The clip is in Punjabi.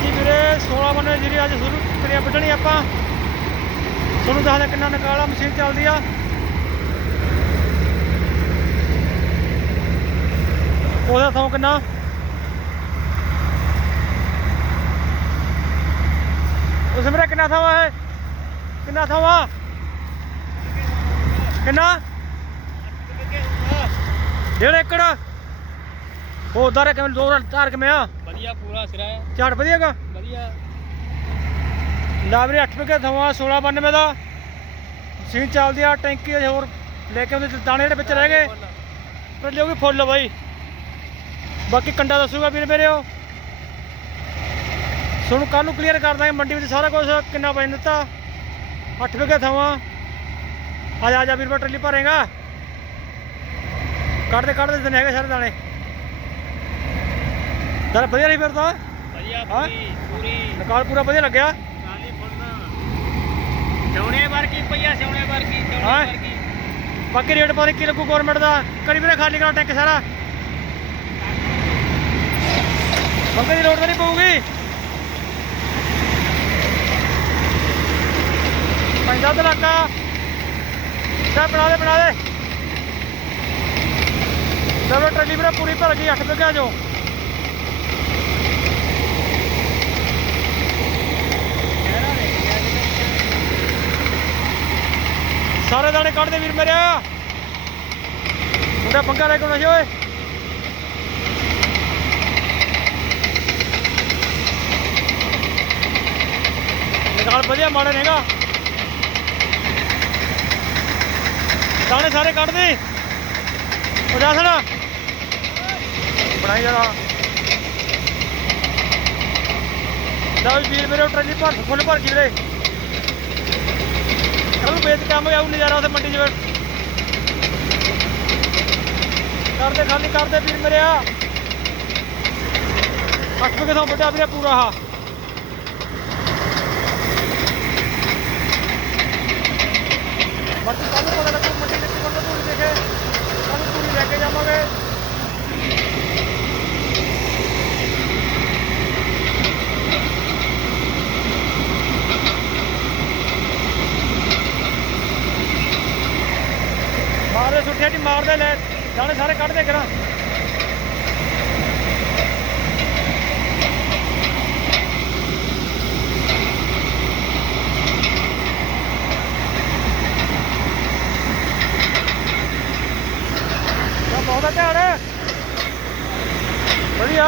ਹਾਂਜੀ ਵੀਰੇ 16 ਬੰਨੇ ਜਿਹੜੀ ਅੱਜ ਸ਼ੁਰੂ ਕਰਿਆ ਵੱਢਣੀ ਆਪਾਂ। ਤੁਹਾਨੂੰ ਦੱਸਦਾ ਕਿੰਨਾ ਨਿਕਾਲਾ ਮਸ਼ੀਨ ਚੱਲਦੀ ਆ। ਉਹਦਾ ਥਾਂ ਕਿੰਨਾ? ਉਸ ਮੇਰੇ ਕਿੰਨਾ ਥਾਂ ਵਾ ਇਹ ਕਿੰਨਾ ਥਾਂ ਵਾ ਕਿੰਨਾ? ਡੇਢ ਏਕੜ। ਉਹ ਉਧਰ ਕਿਵੇਂ, ਦੋ ਚਾਰ ਕਿਵੇਂ ਆ? ਵਧੀਆ ਪੂਰਾ ਸਿਰਾ ਹੈ। ਝਾੜ ਵਧੀਆਗਾ ਵਧੀਆ। ਲਾ ਵੀਰੇ 8 ਵਿਗੇ ਥਵਾ 1692 ਦਾ। ਮਸ਼ੀਨ ਚੱਲਦੀ ਆ ਟੈਂਕੀ ਹੋਰ ਲੈ ਕੇ ਉਹਦੇ ਦਾਣੇ ਜਿਹੜੇ ਵਿੱਚ ਰਹਿ ਗਏ। ਪਰ ਲਿਓ ਵੀ ਫੁੱਲ ਬਾਈ। ਬਾਕੀ ਕੰਡਾ ਦੱਸੂਗਾ ਵੀਰ ਮੇਰੇ ਉਹ। ਤੁਹਾਨੂੰ ਕੱਲ ਨੂੰ ਕਲੀਅਰ ਕਰ ਦਾਂਗੇ ਮੰਡੀ ਵਿੱਚ ਸਾਰਾ ਕੁਝ ਕਿੰਨਾ ਪੈਣ ਦਿੱਤਾ। 8 ਵਿਗੇ ਥਵਾ ਆ ਜਾ ਆ ਜਾ ਵੀਰ ਟਰਲੀ ਭਰੇਗਾ। ਕੱਢਦੇ ਕੱਢਦੇ ਦਿਨ ਹੈਗੇ ਸਾਰੇ ਦਾਣੇ। ਦਰ ਵਧੀਆ ਨਹੀਂ ਫਿਰਦਾ ਵਧੀਆ ਹਾਂ? ਪੂਰੀ ਪੂਰੀ। ਨਿਕਾਲ ਪੂਰਾ ਵਧੀਆ ਲੱਗਿਆ। ਕਾਲੀ ਫੁੱਲਣਾ। ਸੋਨੇ ਵਰਗੀ ਪਈਆ ਸੋਨੇ ਵਰਗੀ ਹਾਂ? ਵਰਗੀ। ਬਾਕੀ ਰੇਟ ਪਤਾ ਨੀ ਕੀ ਲੱਗੂ ਗਵਰਨਮੈਂਟ ਦਾ। ਕਰੀ ਵੀਰੇ ਖਾਲੀ ਕਰਾ ਟੈਂਕ ਸਾਰਾ। ਬੰਦੇ ਦੀ ਲੋੜ ਤਾਂ ਨਹੀਂ ਪਊਗੀ। ਪੈਂਦਾ ਤੇ ਲੱਗਾ ਚਾ ਬਣਾ ਦੇ ਬਣਾ ਦੇ। ਚਲੋ ਟਰਲੀ ਵੀਰੇ ਪੂਰੀ ਭਰ ਗਈ 8 ਵਿਗਾ ਜੋ ਕਹਿਣਾ ਦੇ ਸਾਰੇ ਦਾਣੇ ਕੱਢ ਦੇ ਵੀਰ ਮੇਰੇ। ਮੁੰਡਾ ਪੰਗਾ ਲੈ ਕੇ ਆਉਣਾ ਸੀ, ਓਏ। ਨਿਕਾਲ ਵਧੀਆ ਮਾੜਾ ਨੇਗਾ। ਦਾਣੇ ਸਾਰੇ ਕੱਢ ਦੇ। ਉਹ ਜਾ ਸਣਾ। ਬਣਾਈ ਜਰਾ ਲਓ ਵੀਰ ਮੇਰੇ ਟਰਲੀ ਭਰ, ਫੁੱਲ ਭਰ ਗਈ ਵੀਰੇ। ਕੱਲ ਨੂੰ ਵੇਚ ਆਉ ਨਜ਼ਾਰਾ ਉੱਥੇ ਮੰਡੀ 'ਚ ਕਰਦੇ ਖਾਲੀ ਕਰਦੇ, ਵੀਰ ਮੇਰੇ ਅੱਠ ਵਜੇ ਤੋਂ ਵੱਡਾ ਵੀਰੇ ਪੂਰਾ ਹਾ ਬਾਕੀ ਕੱਲ ਨੂੰ ਪਤਾ ਲੱਗੂ ਮੰਡੀ ਵਿੱਚ ਕਿੰਨਾ ਪੂਰੀ ਦੇਖੇ ਕੱਲ ਨੂੰ ਪੂਰੀ ਲੈ ਕੇ ਜਾਵਾਂਗੇ ਮਾਰਦੇ ਸੁੱਟਿਆ ਮਾਰਦੇ ਲੈ ਦਾਣੇ ਸਾਰੇ ਕੱਢਦੇ ਕਰਾਂ ਬਹੁਤ ਧਿਆਨ। ਵਧੀਆ।